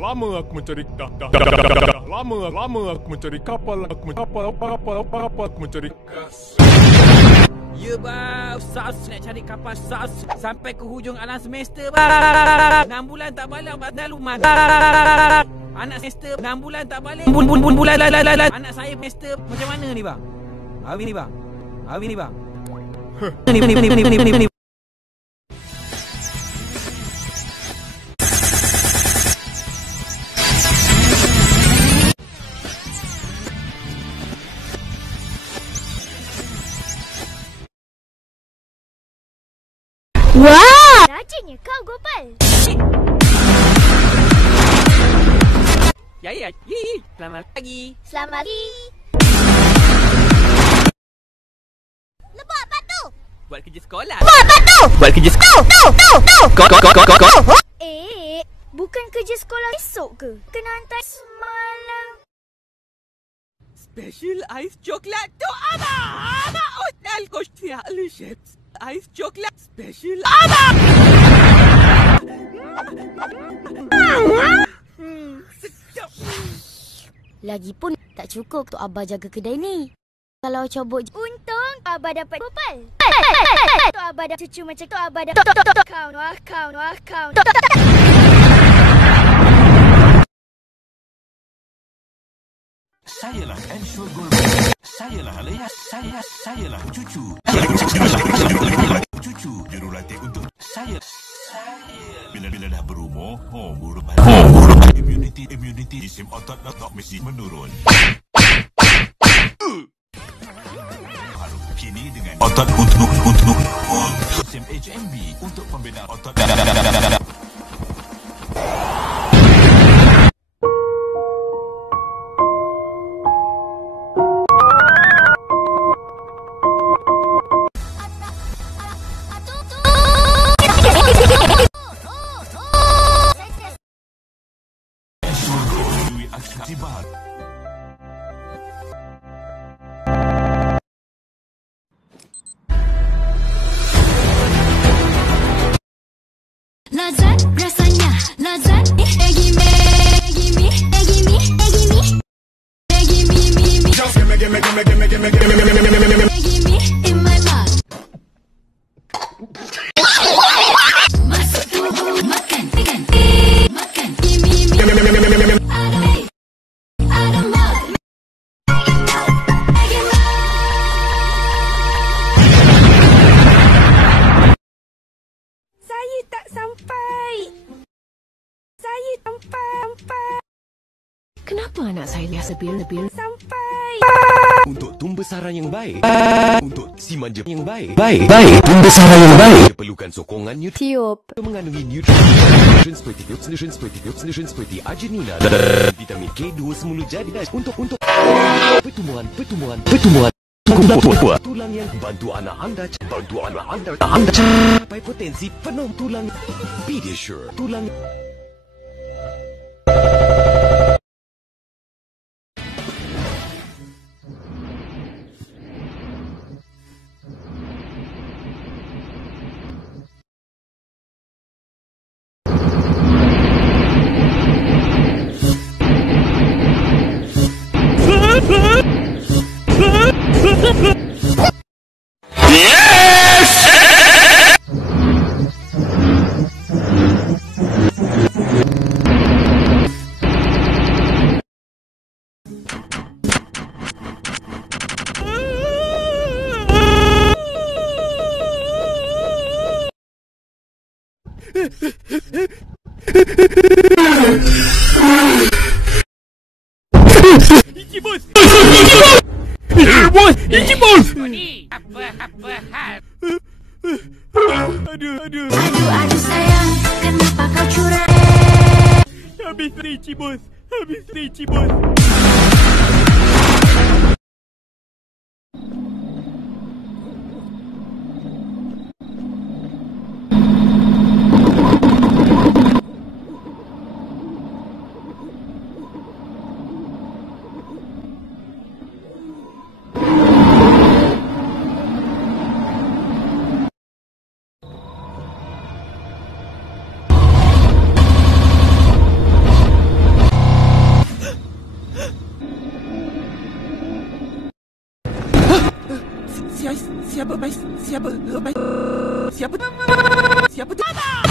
Lama aku mencari Lama aku mencari kapal. Aku mencari gas. Ya bang, Ustaz nak cari kapal Ustaz sampai ke hujung alam semester bang. 6 bulan tak balik dah lumat. Anak semester 6 bulan tak balik. Bulan. Anak saya semester macam mana ni bang? Habis ni bang. Ni. Wah! Rajinnya kau, Gopal. Ya. Selamat pagi. Lepas batu. Buat kerja sekolah. Buat kerja sekolah. Kau. Bukan kerja sekolah esok ke? Kena hantar semalam. Special ice coklat tu Abang Hotel Koshtia Chefs Ice coklat special Abang. Sedap. Lagipun tak cukup untuk Abah jaga kedai ni. Kalau cobok untung Abah dapat Gopal. Tu Abah dah cucu macam tu Abah dah count. Sayalah Ensure Gold. Sayalah Leah. Sayalah cucu. Cucu jurulatih untuk saya. Bila dah berumur, bulu badan. Immunity sistem otot mesti menurun. Kini dengan otot untuk sistem HMB untuk pembinaan otot. Lazat rasanya, lazat. Give me. Just give me in my mouth. Masuk tubuh, makan. Give me. Out of mouth. Saya tak sampai. Kenapa anak saya biasa bil? Sampai. Untuk tumbesaran yang baik, untuk si manja yang baik, tumbesaran yang baik, dia perlukan sokongan Tiup. mengandungi nutrien seperti arginina dan vitamin K2 semula jadi untuk pertumbuhan tulang yang bantu anak anda capai potensi penuh tulang. Pediasure tulang. Iki bos. Apa hal? Aduh. Aduh sayang, kenapa kau curang? Habis Ricci bos. Siapa tu?